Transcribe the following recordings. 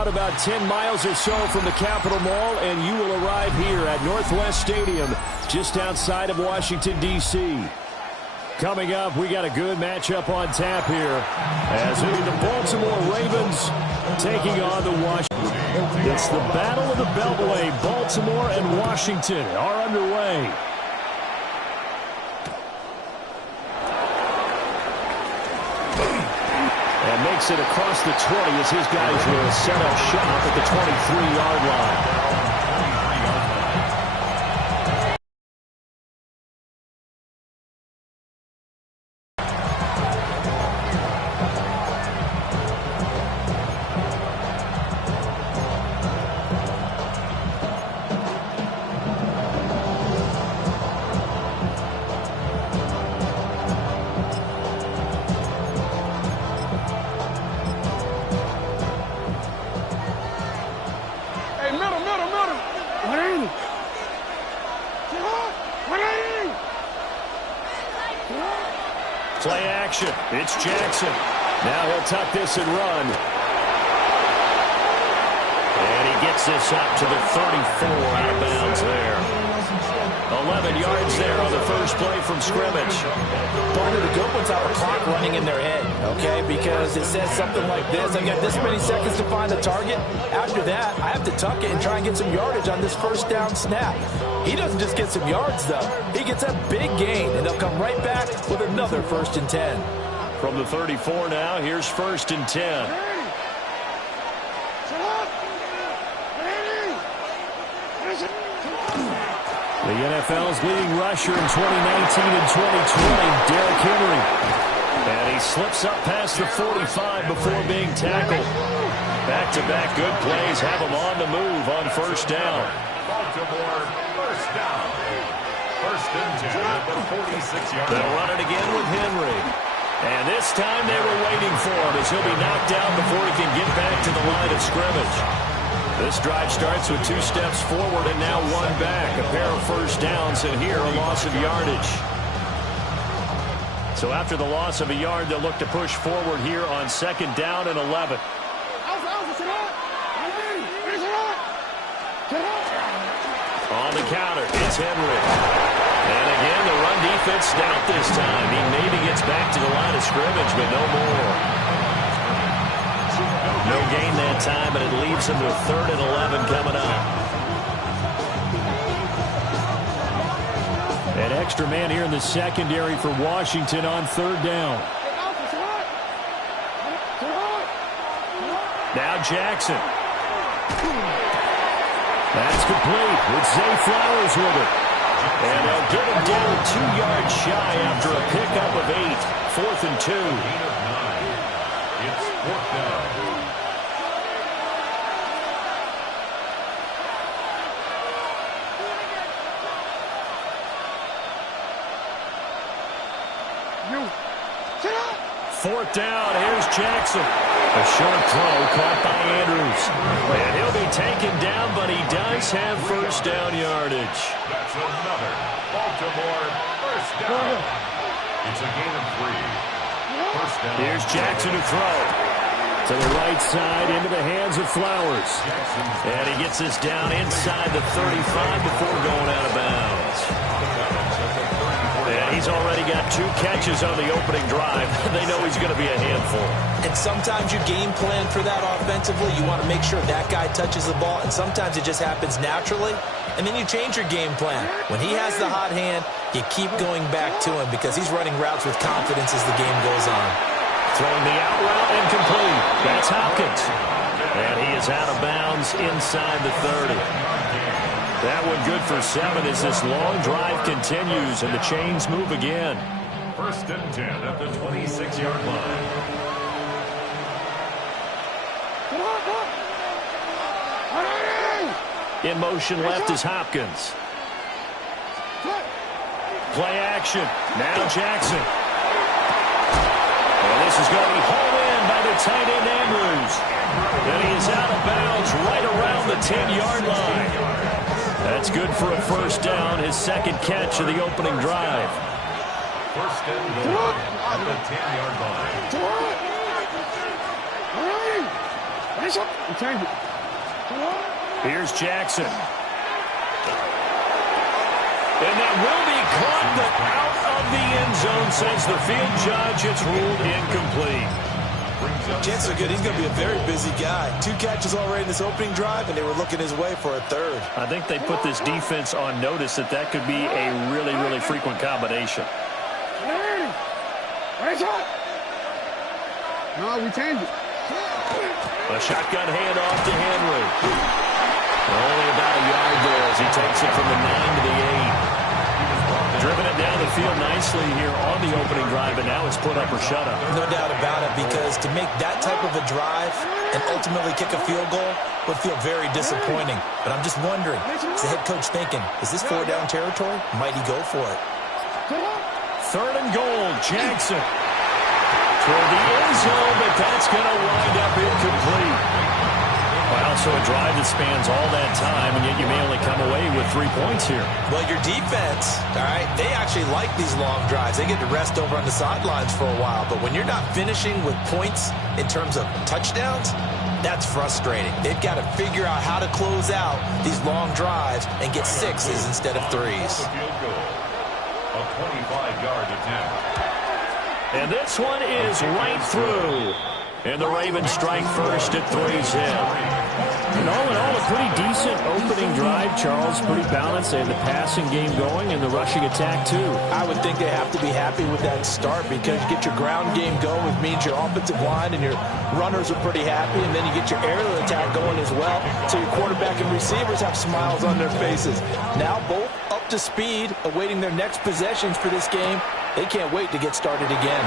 out about 10 miles or so from the Capitol Mall, and you will arrive here at Northwest Stadium just outside of Washington, D.C. Coming up, we got a good matchup on tap here as the Baltimore Ravens taking on the Washington. It's the Battle of the Beltway. Baltimore and Washington are underway. And makes it across the 20 as his guys will set up shop at the 23-yard line. Play action. It's Jackson. Now he'll tuck this and run. And he gets this up to the 34 out of bounds there. 11 yards there on the first play from scrimmage. Part of the good ones have a clock running in their head, okay? Because it says something like this. I got this many seconds to find the target. After that, I have to tuck it and try and get some yardage on this first down snap. He doesn't just get some yards, though. He gets a big gain, and they'll come right back with another 1st and 10. From the 34 now, here's 1st and 10. The NFL's leading rusher in 2019 and 2020, Derrick Henry. And he slips up past the 45 before being tackled. Back-to-back good plays have him on the move on 1st down. Baltimore, 1st down. 1st and 10 at the 46-yard line. They'll run it again with Henry. And this time they were waiting for him as he'll be knocked down before he can get back to the line of scrimmage. This drive starts with 2 steps forward and now 1 back. A pair of 1st downs, and here a loss of yardage. So after the loss of a yard, they'll look to push forward here on 2nd down and 11. On the counter, it's Henry. And again, the run defense stout this time. He maybe gets back to the line of scrimmage, but no more. No gain that time, but it leaves him with 3rd and 11 coming up. An extra man here in the secondary for Washington on 3rd down. Now Jackson. That's complete with Zay Flowers with it. And they'll get him down 2 yards shy after a pickup of 8. 4th and 2. It's 4th down. Fourth down, here's Jackson. A short throw caught by Andrews. And he'll be taken down, but he does have 1st down yardage. That's another Baltimore 1st down. It's a gain of 3. 1st down. Here's Jackson to throw. To the right side, into the hands of Flowers. And he gets this down inside the 35 before going out of bounds. And he's already got 2 catches on the opening drive. They know he's going to be a handful. And sometimes you game plan for that offensively. You want to make sure that guy touches the ball, and sometimes it just happens naturally. And then you change your game plan. When he has the hot hand, you keep going back to him because he's running routes with confidence as the game goes on. Throwing the out route incomplete. That's Hopkins. And he is out of bounds inside the 30. That one good for 7 as this long drive continues and the chains move again. 1st and 10 at the 26-yard line. In motion left is Hopkins. Play action. Now Jackson. And this is going to be hauled in by the tight end Andrews. And he is out of bounds right around the 10-yard line. That's good for a 1st down, his 2nd catch of the opening drive. 1st and goal at the 10-yard line. Here's Jackson. And that will be caught, but out of the end zone, says the field judge. It's ruled incomplete. Chances are good. He's going to be a very busy guy. 2 catches already in this opening drive, and they were looking his way for a third. I think they put this defense on notice that that could be a really, really frequent combination. No, we changed it. A shotgun handoff to Henry. Only about a yard there as he takes it from the 9 to the 8. Driven it down the field nicely here on the opening drive, and now it's put up or shut up. No doubt about it, because to make that type of a drive and ultimately kick a field goal would feel very disappointing. But I'm just wondering, is the head coach thinking, is this 4-down territory? Might he go for it? 3rd and goal, Jackson. Toward the end zone, but that's going to wind up incomplete. Wow, so a drive that spans all that time, and yet you may only come away with 3 points here. Well, your defense, all right, they actually like these long drives. They get to rest over on the sidelines for a while. But when you're not finishing with points in terms of touchdowns, that's frustrating. They've got to figure out how to close out these long drives and get 6s instead of 3s. A 25-yard attempt. And this one is right through. And the Ravens strike first at 3's in. And all in all, a pretty decent opening drive, Charles. Pretty balanced. They have the passing game going and the rushing attack, too. I would think they have to be happy with that start, because you get your ground game going, which means your offensive line and your runners are pretty happy, and then you get your aerial attack going as well, so your quarterback and receivers have smiles on their faces. Now both up to speed, awaiting their next possessions for this game. They can't wait to get started again.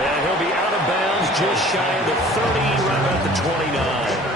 And he'll be out of bounds just shy of the 30, right at the 29.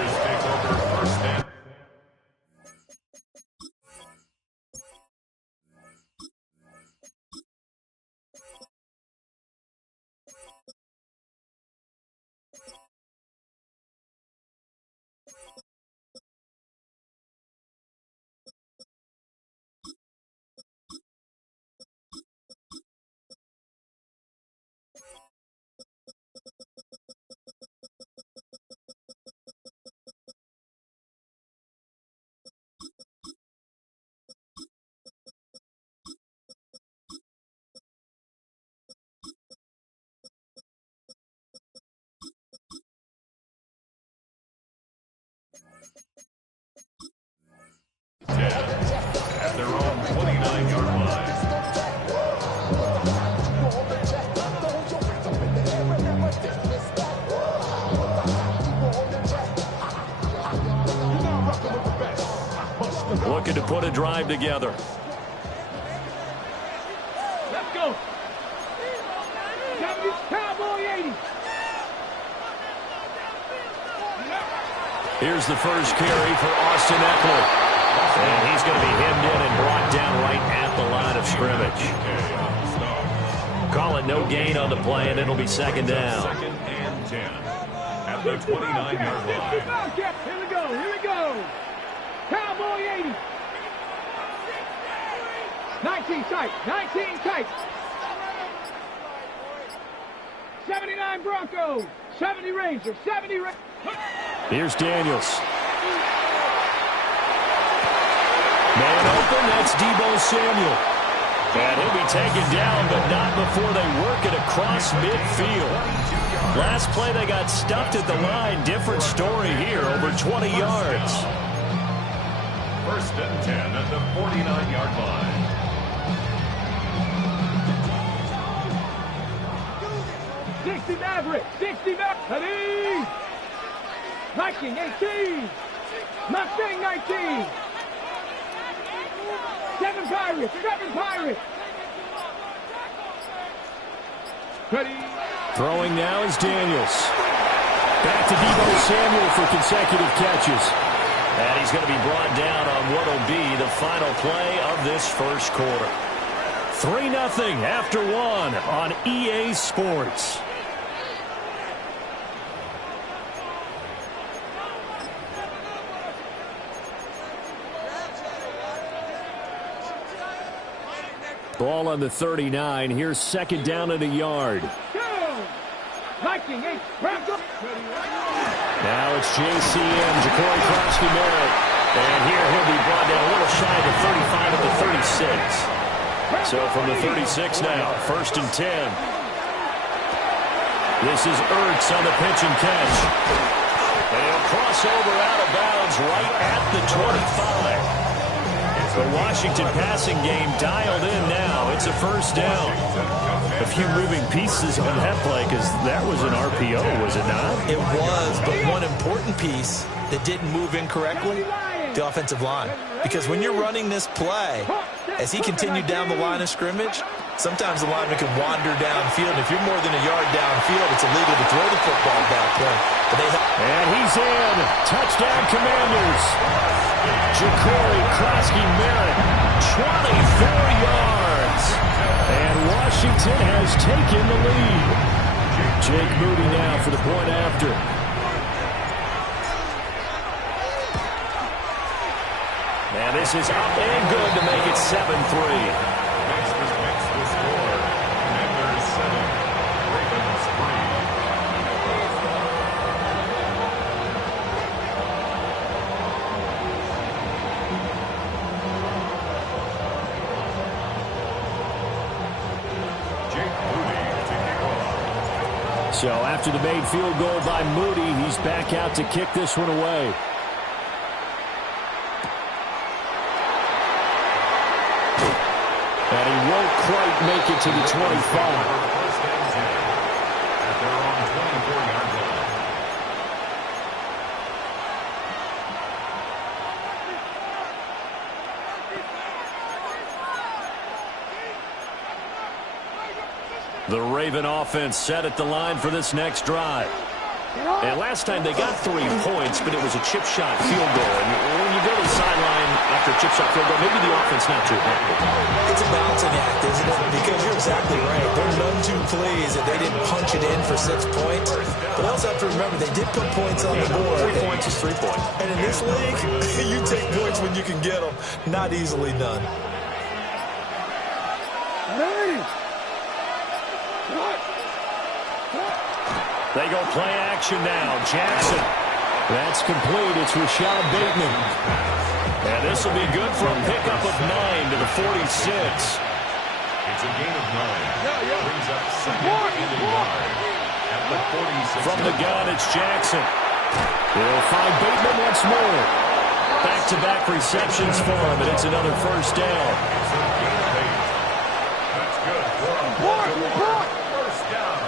At their own 29-yard line. Looking to put a drive together. Let's go. Cowboy 80. Here's the first carry for Austin Eckler. And he's going to be hemmed in and brought down right at the line of scrimmage. Call it no gain on the play, and it'll be 2nd down. 2nd and 10 at the 29-yard line. Here we go. Here we go. Cowboy 80. 19 tight. 19 tight. 79 Broncos. 70 Rangers. 70 Rangers. Here's Daniels. Man open, that's Deebo Samuel. And he'll be taken down, but not before they work it across midfield. Last play, they got stuffed at the line. Different story here, over 20 yards. 1st and 10 at the 49-yard line. Maverick, 60 Maverick, 19, 18, Mustang 19, 7 Pirates, 7 Pirates. Ready. Throwing now is Daniels. Back to Deebo Samuel for consecutive catches. And he's going to be brought down on what will be the final play of this first quarter. 3-0 after 1 on EA Sports. Ball on the 39. Here's 2nd down and a yard. Now it's JCM, Ja'Cory Krosky-Merritt. And here he'll be brought down a little shy of the 35 of the 36. So from the 36 now, 1st and 10. This is Ertz on the pitch and catch. And he'll cross over out of bounds right at the 25. The Washington passing game dialed in now. It's a 1st down. A few moving pieces on that play because that was an RPO, was it not? It was, but one important piece that didn't move incorrectly, the offensive line. Because when you're running this play, as he continued down the line of scrimmage, sometimes the lineman can wander downfield. And if you're more than a yard downfield, it's illegal to throw the football at that point. But and he's in. Touchdown, Commanders. Ja'Cory Krosky-Merritt, 24 yards. And Washington has taken the lead. Jake Moody now for the point after. And this is up and good to make it 7-3. So after the made field goal by Moody, he's back out to kick this one away. And he won't quite make it to the 25. The Raven offense set at the line for this next drive. And last time they got 3 points, but it was a chip shot field goal. And when you go to the sideline after a chip shot field goal, maybe the offense not too happy. It's a balancing act, isn't it? Because you're exactly right. They're none too pleased that they didn't punch it in for 6 points. But they also have to remember they did put points on the board. 3 points is 3 points. And in this league, you take points when you can get them. Not easily done. They go play action now. Jackson. That's complete. It's Rashad Bateman. And this will be good for a pickup of 9 to the 46. It's a gain of 9. Brings up second and a yard at the 46. From the gun, it's Jackson. They'll find Bateman once more. Back-to-back receptions for him, and it's another 1st down. That's good for him. 1st down.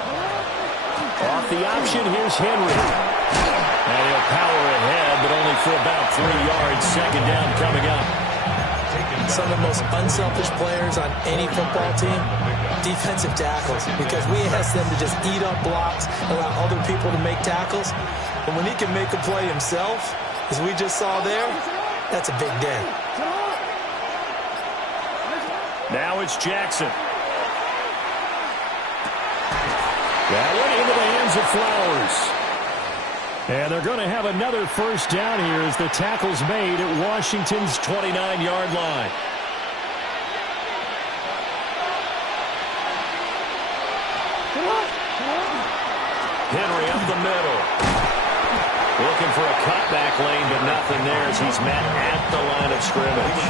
Off the option, here's Henry. And he'll power ahead, but only for about 3 yards. 2nd down coming up. Some of the most unselfish players on any football team, defensive tackles, because we ask them to just eat up blocks, allow other people to make tackles. But when he can make a play himself, as we just saw there, that's a big day. Now it's Jackson. That went into the hands of Flowers. And they're going to have another 1st down here as the tackle's made at Washington's 29-yard line. Henry up the middle. Looking for a cutback lane, but nothing there as he's met at the line of scrimmage.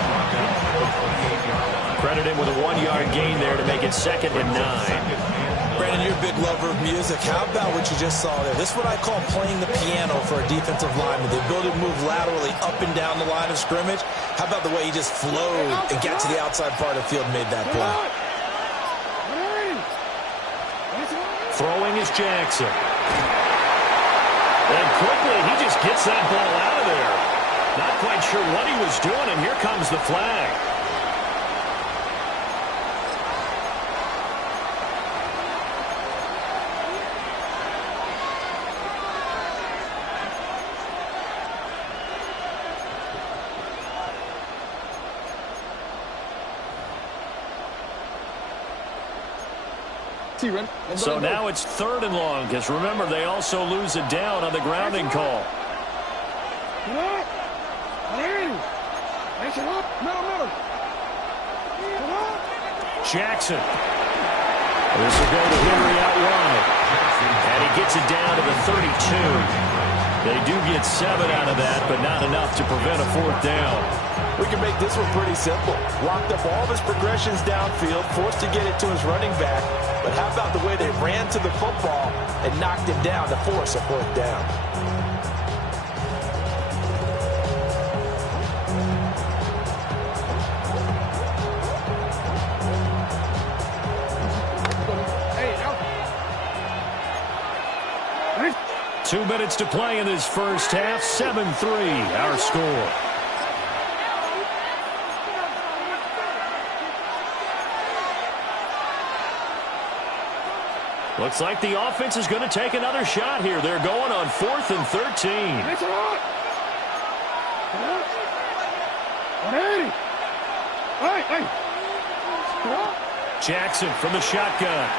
Credit him with a 1-yard gain there to make it 2nd and 9. Brandon, you're a big lover of music. How about what you just saw there? This is what I call playing the piano for a defensive lineman. The ability to move laterally up and down the line of scrimmage. How about the way he just flowed and got to the outside part of the field and made that play? Throwing is Jackson. And quickly, he just gets that ball out of there. Not quite sure what he was doing, and here comes the flag. So now it's 3rd and long, because remember, they also lose it down on the grounding call. Jackson. This will go to Henry out wide. And he gets it down to the 32. They do get 7 out of that, but not enough to prevent a 4th down. We can make this one pretty simple. Locked up all of his progressions downfield, forced to get it to his running back. But how about the way they ran to the football and knocked him down to force a 4th down? Hey, 2 minutes to play in this first half. 7-3, our score. Looks like the offense is going to take another shot here. They're going on 4th and 13. it's on. Hey. Hey. Jackson from the shotgun.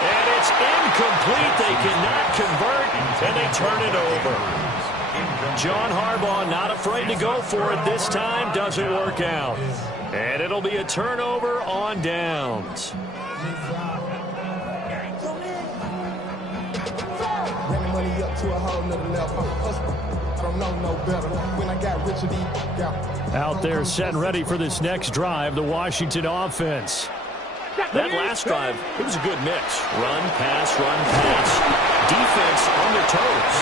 And it's incomplete. They cannot convert, and they turn it over. John Harbaugh not afraid to go for it this time. Doesn't work out. And it'll be a turnover on downs. Out there setting ready for this next drive, the Washington offense. That last drive, it was a good mix. Run, pass, defense on their toes.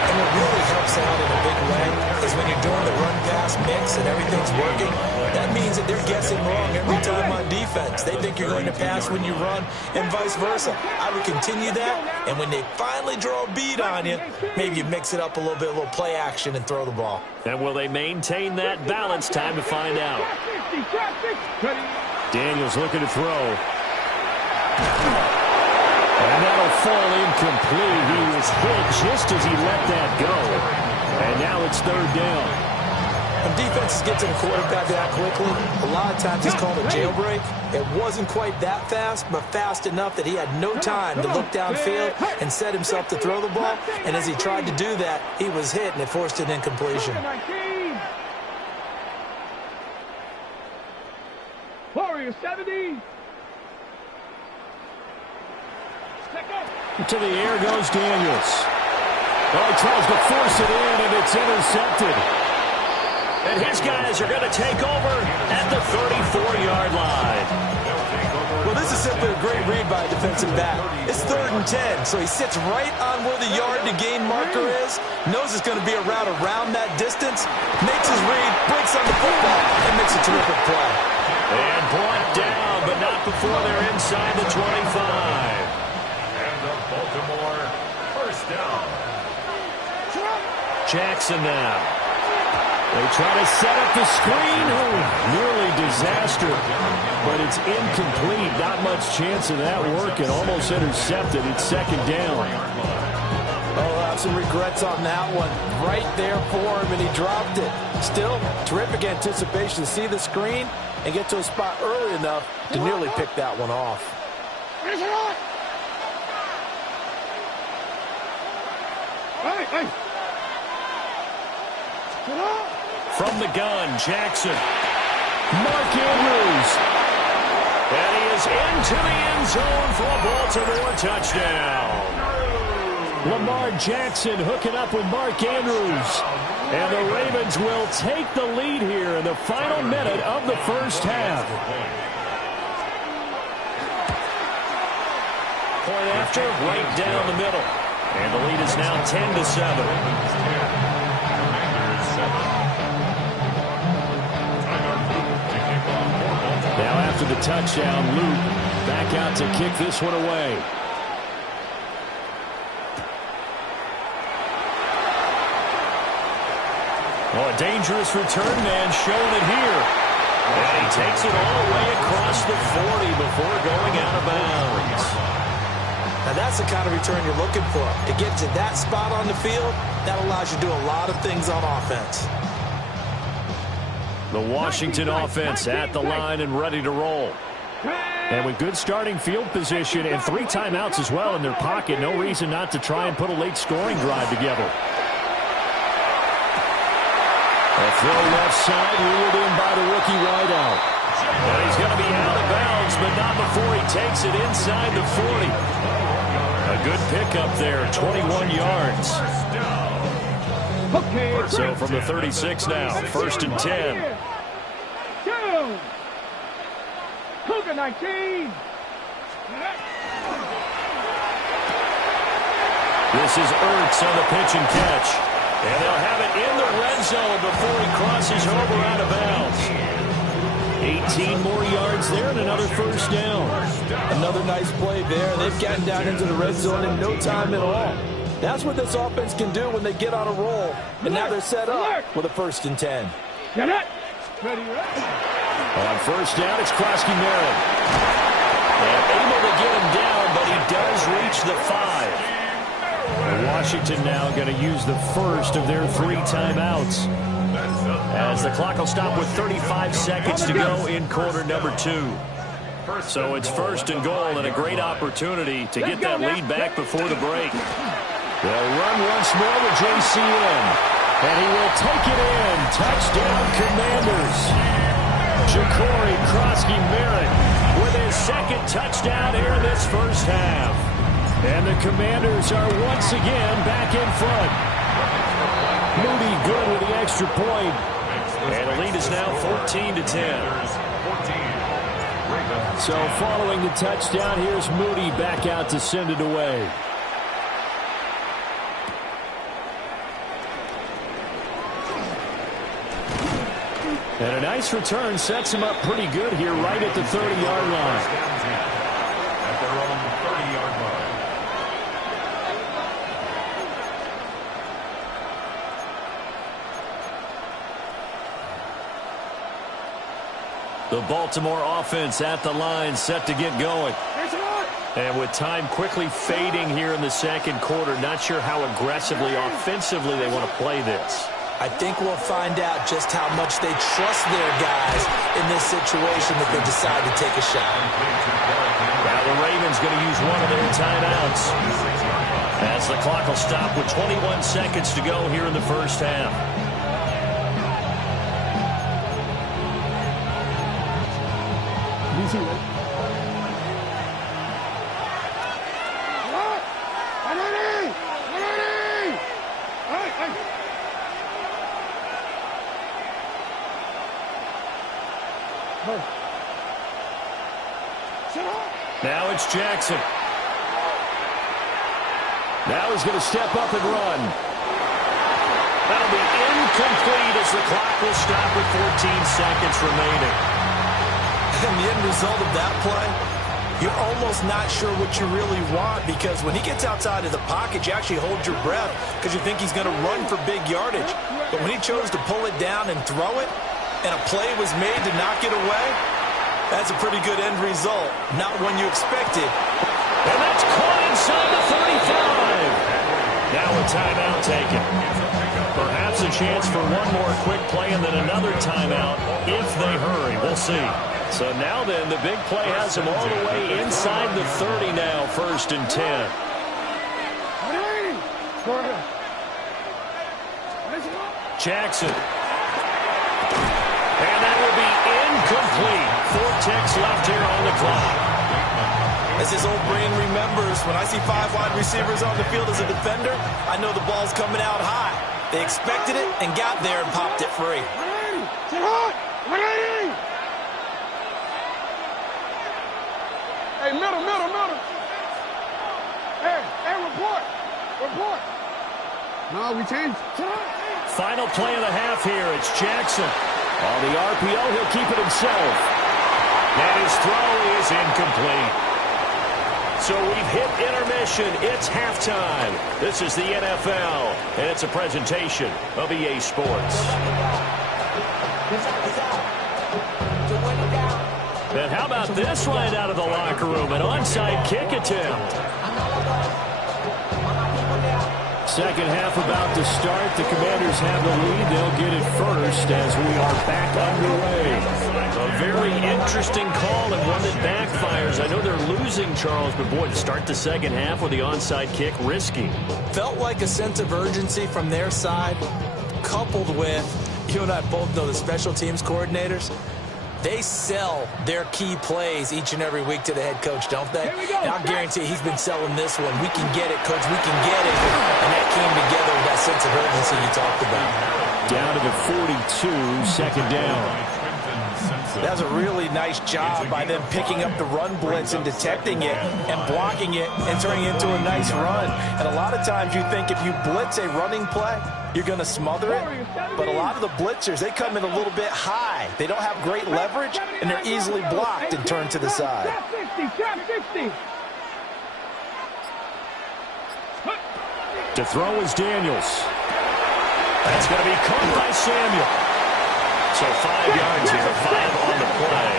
And what really helps out in a big way is when you're doing the run-pass mix and everything's working, that means that they're guessing wrong every time on defense. They think you're going to pass when you run and vice versa. I would continue that, and when they finally draw a bead on you, maybe you mix it up a little bit, a little play action, and throw the ball. And will they maintain that balance? Time to find out. Daniels looking to throw. And that'll fall incomplete. He was hit just as he let that go. And now it's 3rd down. When defenses get to the quarterback that quickly, a lot of times it's called a jailbreak. It wasn't quite that fast, but fast enough that he had no time to look downfield and set himself to throw the ball. And as he tried to do that, he was hit, and it forced an incompletion. Warrior 70. To the air goes Daniels. Oh, he tries to force it in, and it's intercepted. And his guys are going to take over at the 34-yard line. Well, this is simply a great read by a defensive back. It's 3rd and 10, so he sits right on where the yard-to-gain marker is, knows it's going to be a route around that distance, makes his read, breaks on the football, and makes a terrific play. And brought down, but not before they're inside the 25. Baltimore, 1st down. Jackson now. They try to set up the screen. Oh, nearly disaster. But it's incomplete. Not much chance of that working. Almost intercepted. It's 2nd down. Oh, I'll have some regrets on that one. Right there for him, and he dropped it. Still, terrific anticipation to see the screen and get to a spot early enough to nearly pick that one off. Hey. From the gun, Jackson. Mark Andrews. And he is into the end zone for a Baltimore touchdown. Lamar Jackson hooking up with Mark Andrews. And the Ravens will take the lead here in the final minute of the first half. Point after, right down the middle. And the lead is now 10-7. Now after the touchdown, Luke back out to kick this one away. Oh, a dangerous return man showing it here. And he takes it all the way across the 40 before going out of bounds. Now that's the kind of return you're looking for. To get to that spot on the field, that allows you to do a lot of things on offense. The Washington offense at the line and ready to roll. And with good starting field position and 3 timeouts as well in their pocket, no reason not to try and put a late scoring drive together. A throw left side, ruled in by the rookie wideout. And he's going to be out of bounds, but not before he takes it inside the 40. A good pickup there, 21 yards. So from the 36 now, 1st and 10. Cougar 19. This is Ertz on the pitch and catch. And they'll have it in the red zone before he crosses over out of bounds. 18 more yards there and another 1st down. Another nice play there. They've gotten down into the red zone in no time at all. That's what this offense can do when they get on a roll. And now they're set up with a 1st and 10. Get it. Ready, On 1st down, it's Krosky-Merritt. And able to get him down, but he does reach the 5. Washington now going to use the first of their 3 timeouts, as the clock will stop with 35 seconds to go in quarter number 2. So it's 1st and goal and a great opportunity to get that lead back before the break. They'll run once more with JCN, and he will take it in. Touchdown, Commanders. Ja'Cory Krosky-Merritt with his 2nd touchdown here in this first half. And the Commanders are once again back in front. Moody good with the extra point. And the lead is now 14-10. So following the touchdown, here's Moody back out to send it away. And a nice return sets him up pretty good here right at the 30-yard line. At their own 30-yard line. The Baltimore offense at the line, set to get going. And with time quickly fading here in the 2nd quarter, not sure how aggressively, offensively they want to play this. I think we'll find out just how much they trust their guys in this situation that they decide to take a shot. Now the Ravens going to use one of their timeouts, as the clock will stop with 21 seconds to go here in the first half. Now it's Jackson. Now he's going to step up and run. That'll be incomplete as the clock will stop with 14 seconds remaining. And the end result of that play, you're almost not sure what you really want, because when he gets outside of the pocket, you actually hold your breath because you think he's going to run for big yardage. But when he chose to pull it down and throw it, and a play was made to knock it away, that's a pretty good end result. Not one you expected. And that's caught inside the 35. Now a timeout taken. Perhaps a chance for one more quick play and then another timeout if they hurry. We'll see. So now then, the big play has him all the way inside the 30 now, 1st and 10. Jackson. And that will be incomplete. 4 ticks left here on the clock. As his old brain remembers, when I see 5 wide receivers on the field as a defender, I know the ball's coming out high. They expected it and got there and popped it free. Hey, middle. Hey, report. No, we changed. Final play of the half here. It's Jackson. On the RPO, he'll keep it himself. And his throw is incomplete. So we've hit intermission. It's halftime. This is the NFL, and it's a presentation of EA Sports. And how about this right out of the locker room? An onside kick attempt. Second half about to start. The Commanders have the lead. They'll get it first as we are back underway. A very interesting call and one that backfires. I know they're losing, Charles, but boy, to start the second half with the onside kick, risky. Felt like a sense of urgency from their side, coupled with, you and I both know the special teams coordinators, They sell their key plays each and every week to the head coach, don't they? And I'll guarantee he's been selling this one. We can get it, coach. We can get it. And that came together with that sense of urgency you talked about. Down to the 42, second down. That was a really nice job by them picking up the run blitz and detecting it and blocking it and turning it into a nice run. And a lot of times you think if you blitz a running play, you're going to smother it. But a lot of the blitzers, they come in a little bit high. They don't have great leverage, and they're easily blocked and turned to the side. To throw is Daniels. That's going to be caught by Samuel. So 5 yards here, 5 on the play.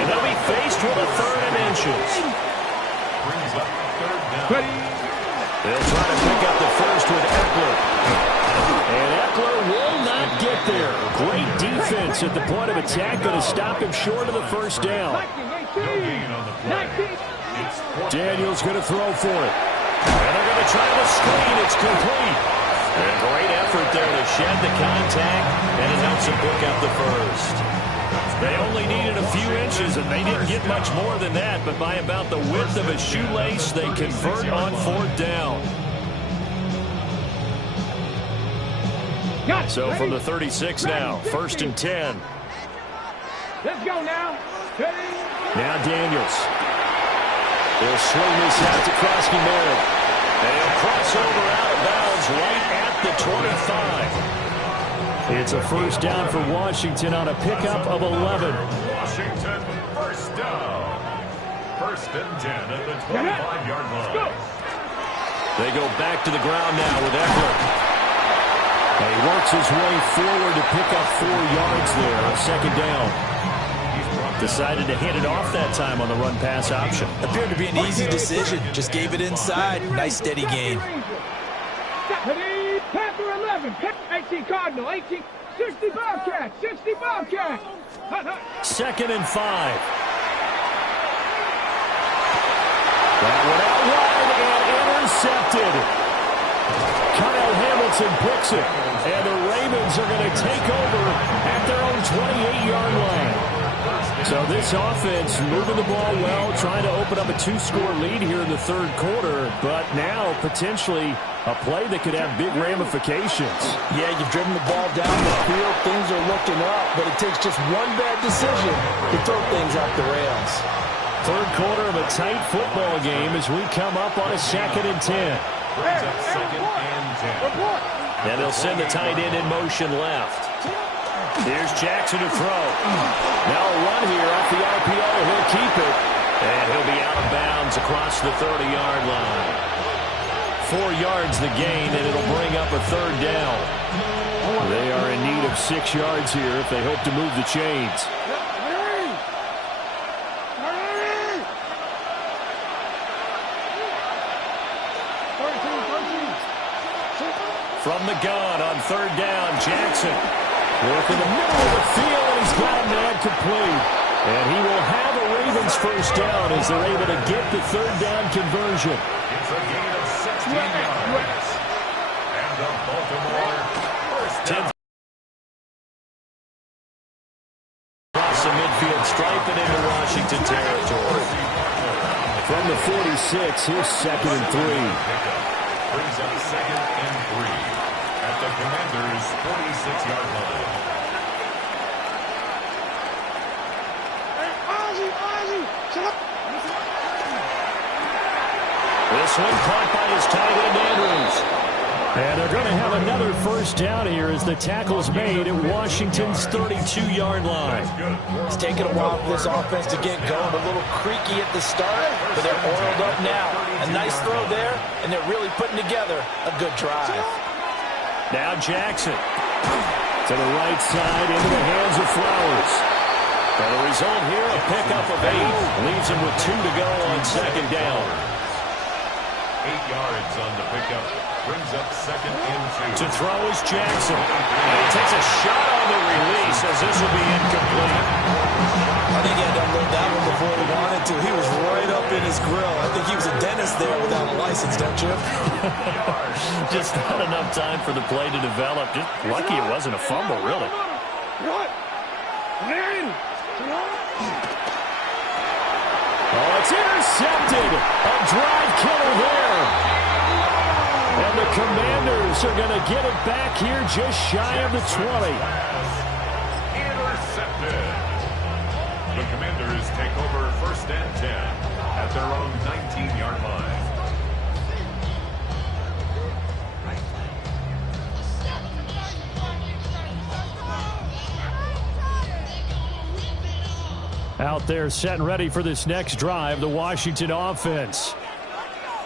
And they'll be faced with a third and inches. They'll try to pick up the first with Eckler. And Eckler will not get there. Great defense at the point of attack, going to stop him short of the first down. Daniels going to throw for it. And they're going to try the screen. It's complete. And a great effort there to shed the contact, and it helps him pick up the first. They only needed a few inches, and they didn't get much more than that, but by about the width of a shoelace, they convert on fourth down. So from the 36 now, first and 10. Let's go now. Now Daniels. They'll swing this out to Krosky-Merritt. They'll cross over out of bounds right at the 25. It's a first down for Washington on a pickup of 11. Washington, first down. First and 10 at the 25-yard line. They go back to the ground now with Eckler. And he works his way forward to pick up 4 yards there on second down. Decided to hand it off that time on the run-pass option. Appeared to be an easy decision. Just gave it inside. Nice steady gain. Panther 11, 18 Cardinal, 18, 60 Bobcat, 60 Bobcat. Second and 5. That one out wide and intercepted. Kyle Hamilton picks it, and the Ravens are going to take over at their own 28-yard line. So this offense moving the ball well, trying to open up a 2-score lead here in the third quarter, but now potentially a play that could have big ramifications. Yeah, you've driven the ball down the field. Things are looking up, but it takes just one bad decision to throw things off the rails. Third quarter of a tight football game as we come up on a second and 10. And they'll send the tight end in motion left. Here's Jackson to throw. Now a run here off the RPO. He'll keep it. And he'll be out of bounds across the 30-yard line. 4 yards the gain, and it'll bring up a third down. They are in need of 6 yards here if they hope to move the chains. From the gun on third down, Jackson. Work in the middle of the field, and he's got a man complete. And he will have a Ravens first down as they're able to get the third down conversion. It's a gain of 16 yards. And the Baltimore first down. Across the midfield stripe and into Washington territory. From the 46, here's second and 3. Brings up second and 3 at the Commanders' 46-yard line. This one caught by his tight end, Andrews. And they're going to have another first down here as the tackle's made at Washington's 32-yard line. It's taken a while for this offense to get going. A little creaky at the start, but they're oiled up now. A nice throw there, and they're really putting together a good drive. Now Jackson to the right side into the hands of Flowers. And the result here, a pickup of 8. Leaves him with 2 to go on second down. 8 yards on the pickup. Brings up second and 2. To throw is Jackson. And he takes a shot on the release as this will be incomplete. I think he had to unload that one before he wanted to. He was right up in his grill. I think he was a dentist there without a license, don't you? Just not enough time for the play to develop. Just lucky it wasn't a fumble, really. Oh, it's intercepted. A drive killer there. And the Commanders are going to get it back here just shy of the 20. Intercepted. The Commanders take over 1st and 10 at their own 19-yard line. Out there set and ready for this next drive, the Washington offense.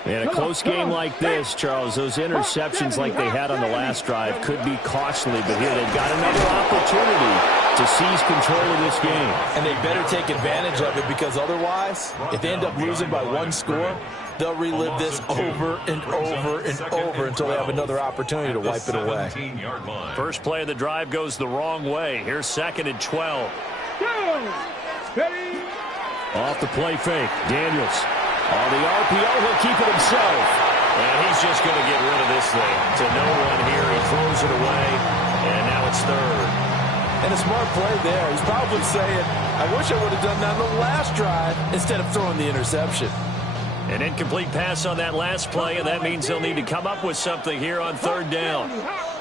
In a close game like this, Charles, those interceptions like they had on the last drive could be costly, but here they've got another opportunity to seize control of this game. And they better take advantage of it, because otherwise, if they end up losing by 1 score, they'll relive this over and over and over until they have another opportunity to wipe it away. First play of the drive goes the wrong way. Here's 2nd and 12. Off the play fake, Daniels. On the RPO, he'll keep it himself. And he's just going to get rid of this thing. To no one here, he throws it away, and now it's 3rd. And a smart play there. He's probably saying, I wish I would have done that on the last drive instead of throwing the interception. An incomplete pass on that last play, and that means they'll need to come up with something here on 3rd down.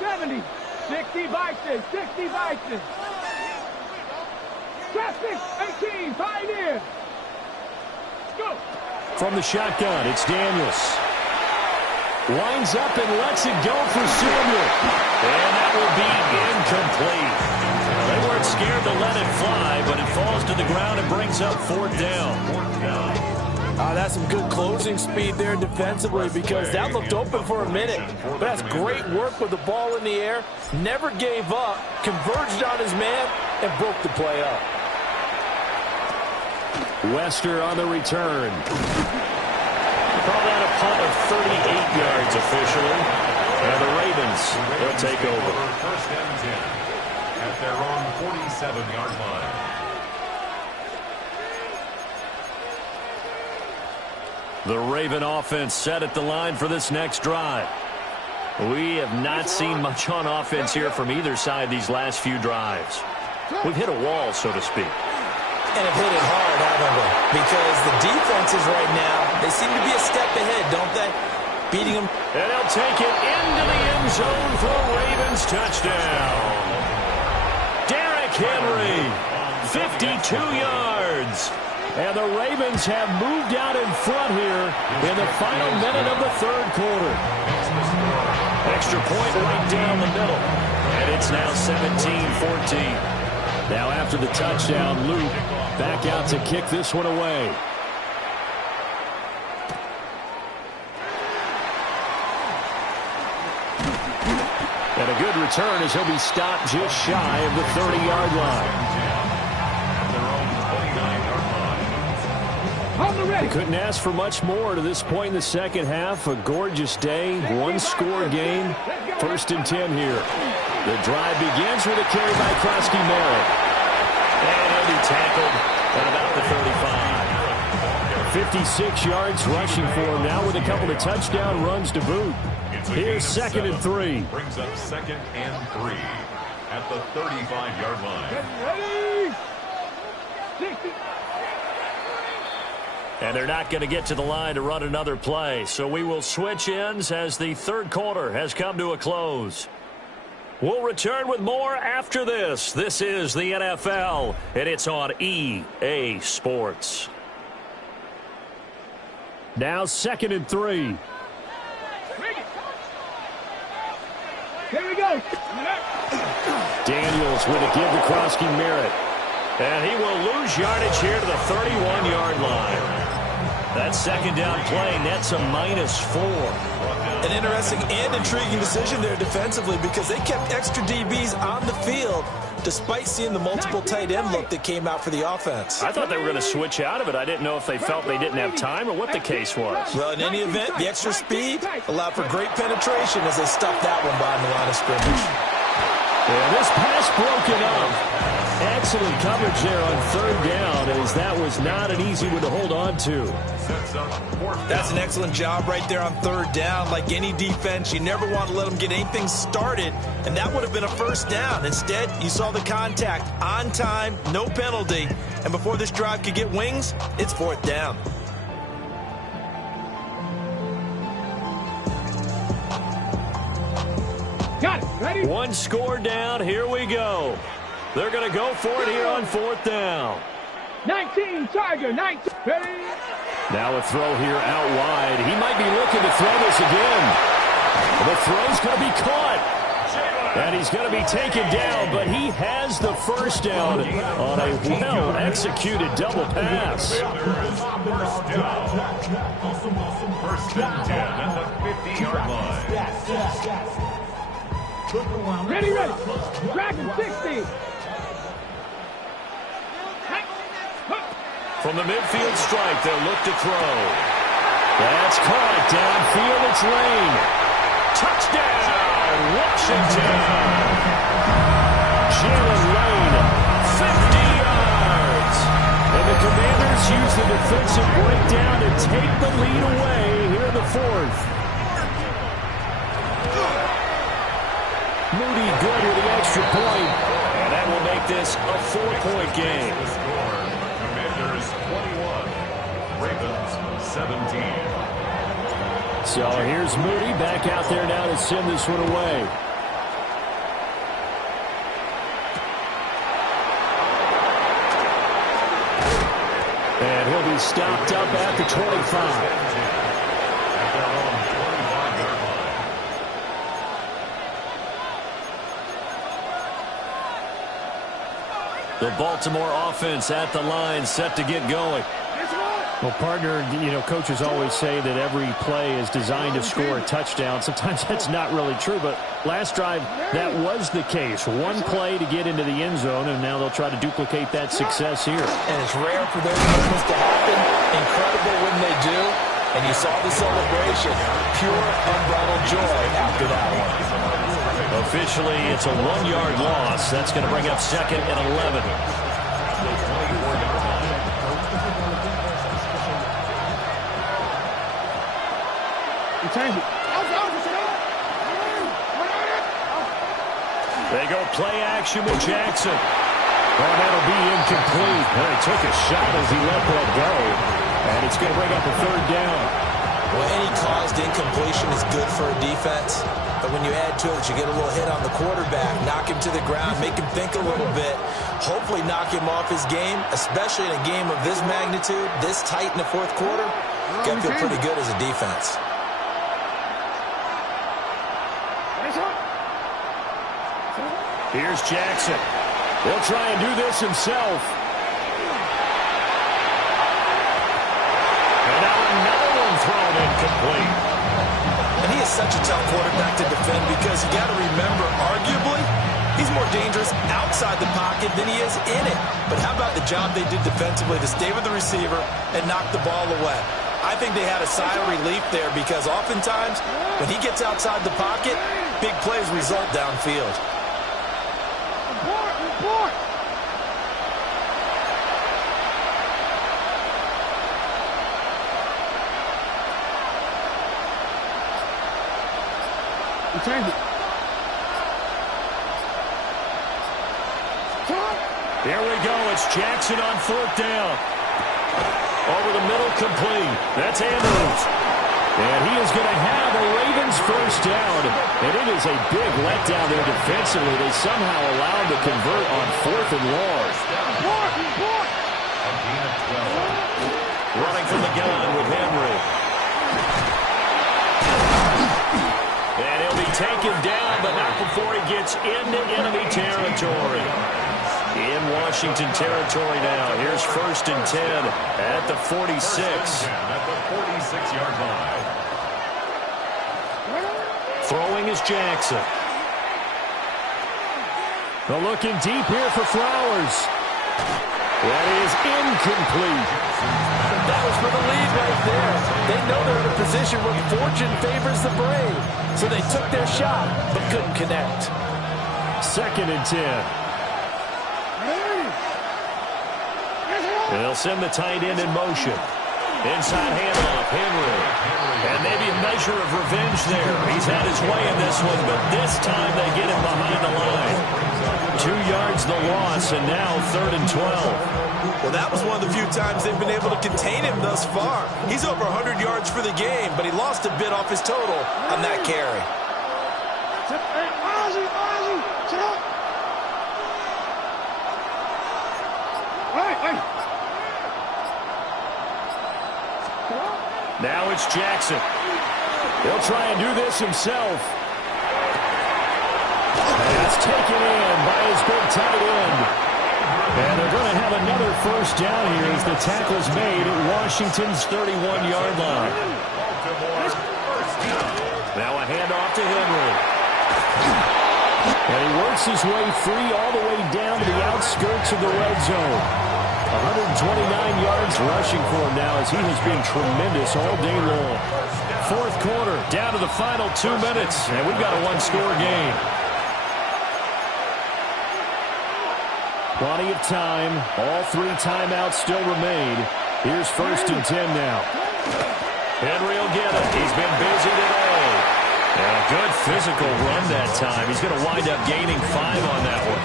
70, 60 Vikings, 60 Vikings. Traffic, 18, Pioneer. Go. From the shotgun, it's Daniels. Winds up and lets it go for Samuel. And that will be incomplete. They weren't scared to let it fly, but it falls to the ground and brings up 4th down. That's some good closing speed there defensively, because that looked open for a minute. But that's great work with the ball in the air. Never gave up, converged on his man, and broke the play up. Wester on the return. Call that a punt of 38 yards officially. And the Ravens, they'll take over. 1st and 10 at their own 47-yard line. The Raven offense set at the line for this next drive. We have not seen much on offense here from either side these last few drives. We've hit a wall, so to speak. And have hit it hard, haven't we? Because the defenses right now, they seem to be a step ahead, don't they? Beating them. And they'll take it into the end zone for a Ravens touchdown. Derrick Henry, 52 yards. And the Ravens have moved out in front here in the final minute of the 3rd quarter. Extra point right down the middle. And it's now 17-14. Now after the touchdown, Luke back out to kick this one away. And a good return as he'll be stopped just shy of the 30-yard line. Couldn't ask for much more to this point in the second half. A gorgeous day, 1-score game. 1st and 10 here. The drive begins with a carry by Krosky Merritt. And he'll be tackled at about the 35. 56 yards rushing for him now with a couple of touchdown runs to boot. Here's 2nd and 3. Brings up 2nd and 3 at the 35-yard line. And they're not going to get to the line to run another play. So we will switch ends as the 3rd quarter has come to a close. We'll return with more after this. This is the NFL, and it's on EA Sports. Now 2nd and 3. Here we go. Daniels with a give to Krosky Merritt. And he will lose yardage here to the 31-yard line. That 2nd down play nets a -4. An interesting and intriguing decision there defensively, because they kept extra DBs on the field despite seeing the multiple tight end look that came out for the offense. I thought they were going to switch out of it. I didn't know if they felt they didn't have time or what the case was. Well, in any event, the extra speed allowed for great penetration as they stuffed that one behind the line of scrimmage. And this pass broken up. Excellent coverage there on third down, as that was not an easy one to hold on to. That's an excellent job right there on third down. Like any defense, you never want to let them get anything started, and that would have been a first down. Instead, you saw the contact on time, no penalty, and before this drive could get wings, it's fourth down. Got it. Ready? One score down. Here we go. They're going to go for it here on fourth down. 19, Tiger, 19. Ready? Now a throw here out wide. He might be looking to throw this again. The throw's going to be caught. And he's going to be taken down, but he has the first down on a well-executed double pass. First and 10 at the 50-yard line. Ready, ready. Dragon, 60. From the midfield strike, they'll look to throw. That's caught downfield. It's Lane. Touchdown, Washington. Jalen Lane, 50 yards. And the Commanders use the defensive breakdown to take the lead away here in the fourth. Moody good with the extra point. And that will make this a 4-point game. Commanders 21, Ravens 17. So here's Moody back out there now to send this one away. And he'll be stopped up at the 25. The Baltimore offense at the line, set to get going. Well, partner, coaches always say that every play is designed to score a touchdown. Sometimes that's not really true, but last drive, that was the case. One play to get into the end zone, and now they'll try to duplicate that success here. And it's rare for those moments to happen. Incredible when they do. And you saw the celebration. Pure, unbridled joy after that one. Officially, it's a 1-yard loss. That's going to bring up second and 11. They go play action with Jackson. Oh, that'll be incomplete. Well, he took a shot as he let that go. And it's going to bring up a third down. Well, any caused incompletion is good for a defense. But when you add to it, you get a little hit on the quarterback, knock him to the ground, make him think a little bit, hopefully knock him off his game, especially in a game of this magnitude, this tight in the fourth quarter. Got to feel pretty good as a defense. Here's Jackson. He'll try and do this himself. And now another one thrown incomplete. And he is such a tough quarterback to defend because you got to remember, arguably, he's more dangerous outside the pocket than he is in it. But how about the job they did defensively to stay with the receiver and knock the ball away? I think they had a sigh of relief there because oftentimes when he gets outside the pocket, big plays result downfield. Here we go. It's Jackson on fourth down. Over the middle, complete. That's Andrews. And he is going to have a Ravens first down. And it is a big letdown there defensively. They somehow allowed to convert on fourth and long. Running from the gun with Henry. And he'll be taken down, but not before he gets into enemy territory. In Washington territory now. Here's first and 10 at the 46. At the 46-yard line. Throwing is Jackson. They're looking deep here for Flowers. That is incomplete. That was for the lead right there. They know they're in a position where fortune favors the brave. So they took their shot, but couldn't connect. Second and 10. They'll send the tight end in motion. Inside handoff, Henry. And maybe a measure of revenge there. He's had his way in this one, but this time they get him behind the line. 2 yards the loss, and now 3rd and 12. Well, that was one of the few times they've been able to contain him thus far. He's over 100 yards for the game, but he lost a bit off his total on that carry. Now it's Jackson. He'll try and do this himself. And it's taken in by his big tight end. And they're going to have another first down here as the tackle's made at Washington's 31-yard line. Now a handoff to Henry. And he works his way free all the way down to the outskirts of the red zone. 129 yards rushing for him now as he has been tremendous all day long. 4th quarter, down to the final 2 minutes, and we've got a one-score game. Plenty of time. All 3 timeouts still remain. Here's 1st and 10 now. Henry will get it. He's been busy today. And a good physical run that time. He's going to wind up gaining 5 on that one.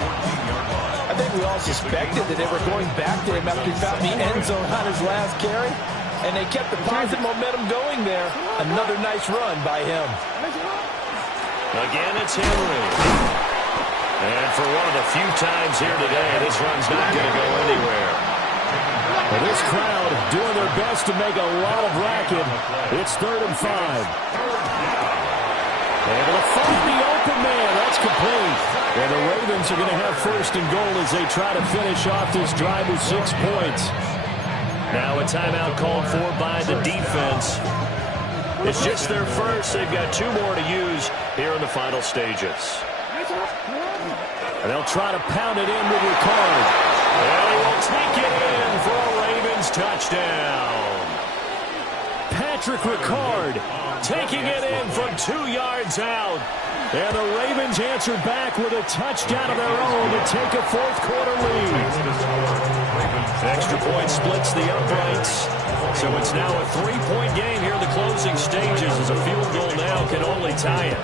I think we all suspected that they were going back to him after he found the end zone on his last carry, and they kept the positive momentum going there. Another nice run by him. Again, it's Henry. And for one of the few times here today, this run's not going to go anywhere. Well, this crowd doing their best to make a lot of racket. It's 3rd and 5. Able to find the open man. That's complete. And the Ravens are going to have 1st and goal as they try to finish off this drive with 6 points. Now a timeout called for by the defense. It's just their first. They've got 2 more to use here in the final stages. And they'll try to pound it in with Ricard. And he will take it in for a Ravens touchdown. Patrick Ricard taking it in from 2 yards out. And the Ravens answered back with a touchdown of their own to take a 4th quarter lead. Extra point splits the uprights. So it's now a 3-point game here in the closing stages as a field goal now can only tie it.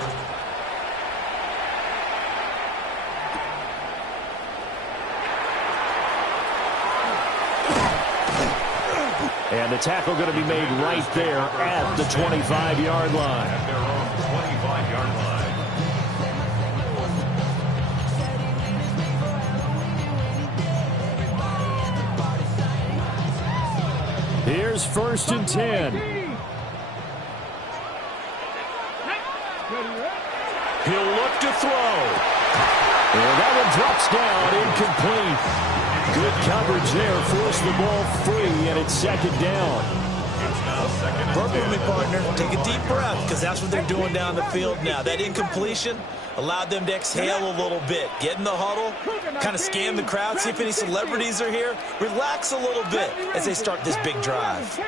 And the tackle going to be made right there at the 25-yard line. At their own 25-yard line. Here's 1st and 10. He'll look to throw. And that one drops down, incomplete. Good coverage there, forced the ball free, and it's 2nd down. Work with me, partner. Take a deep breath, because that's what they're doing down the field now. That incompletion allowed them to exhale a little bit. Get in the huddle, kind of scan the crowd, see if any celebrities are here. Relax a little bit as they start this big drive.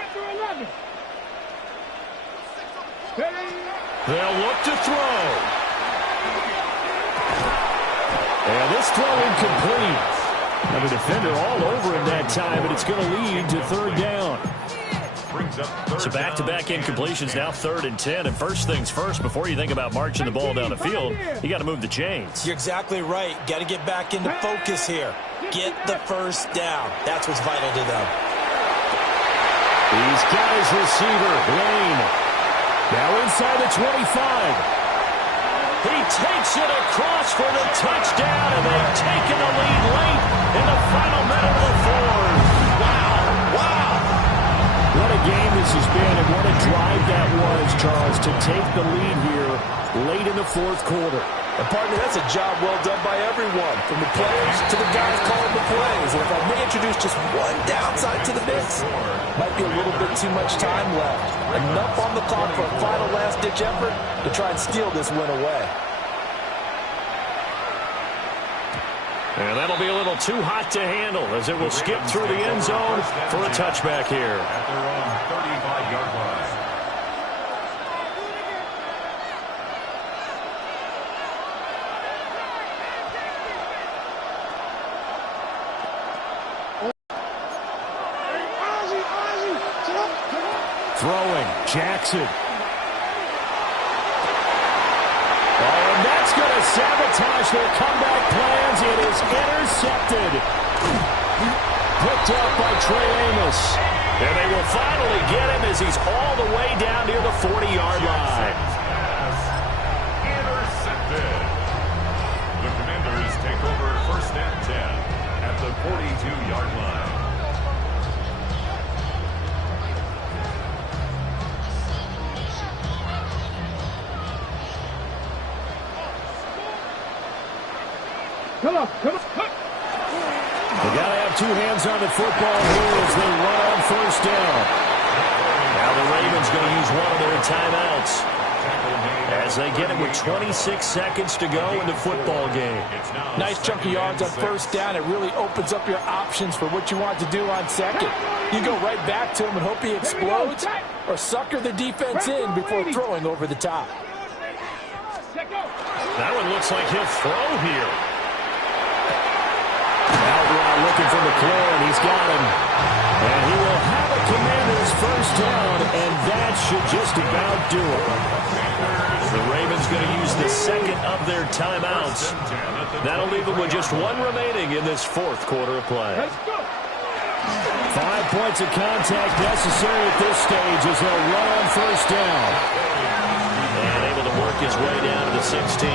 They'll look to throw. And this throw incomplete. Now the defender all over him that time, but it's going to lead to 3rd down. So back-to-back incompletions, now 3rd and 10. And first things first, before you think about marching the ball down the field, you got to move the chains. You're exactly right. Got to get back into focus here. Get the first down. That's what's vital to them. He's got his receiver, Lane. Now inside the 25. He takes it across for the touchdown, and they've taken the lead late in the final minute of the 4th. Wow. What a game this has been, and what a drive that was, Charles, to take the lead here late in the 4th quarter. And partner, that's a job well done by everyone, from the players to the guys calling the plays. And if I may introduce just one downside to the mix, might be a little bit too much time left. Enough on the clock for a final last-ditch effort to try and steal this win away. And that'll be a little too hot to handle as it will skip through the end zone for a touchback here. At their own 35-yard line. Jackson. Oh, and that's going to sabotage their comeback plans. It is intercepted. Picked up by Trey Amos. And they will finally get him as he's all the way down near the 40-yard line. Intercepted. The Commanders take over first and 10 at the 42-yard line. Come on, come on. They got to have two hands on the football here as they run on first down. Now the Ravens going to use one of their timeouts as they get it with 26 seconds to go in the football game. Nice chunk of yards on first down. It really opens up your options for what you want to do on second. You go right back to him and hope he explodes or sucker the defense in before throwing over the top. That one looks like he'll throw here. Outright looking for McLaurin. He's got him. And he will have a Commanders first down, and that should just about do it. The Ravens going to use the second of their timeouts. That'll leave them with just one remaining in this fourth quarter of play. 5 points of contact necessary at this stage as they'll run on first down. And able to work his way down to the 16.